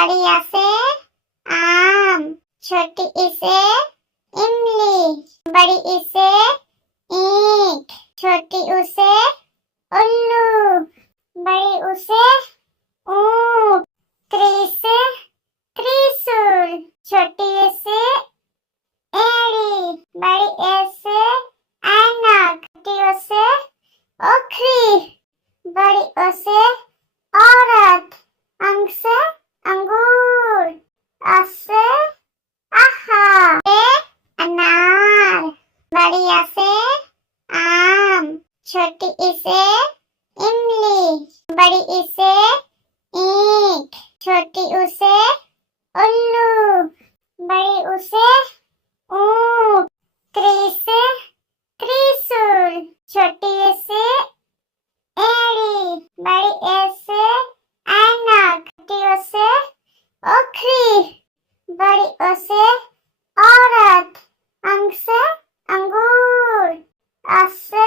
बड़ी आ से आम, छोटी ई से इमली, बड़ी ई से ईंट, छोटी ऊ से उल्लू, बड़ी ऊ से ऊंट, त्री से त्रिशूल, छोटी ए से एड़ी, बड़ी ए से ऐनक, छोटी ओ से ओखरी, बड़ी ओ से औरत, अंग से अंगूर, अ से आहा, ए अनार, बड़ी आ से आम, छोटी ई से इमली, बड़ी ई से ईंट, छोटी ऊ से उल्लू, बड़ी ऊ से ऊंट, त्री से त्रिशूल, छोटी ए से एड़ी, बड़ी ए से ऐनक, छोटी ओ से ओखरी, बड़ी ओ से औरत, अंग से अंगूर, अ से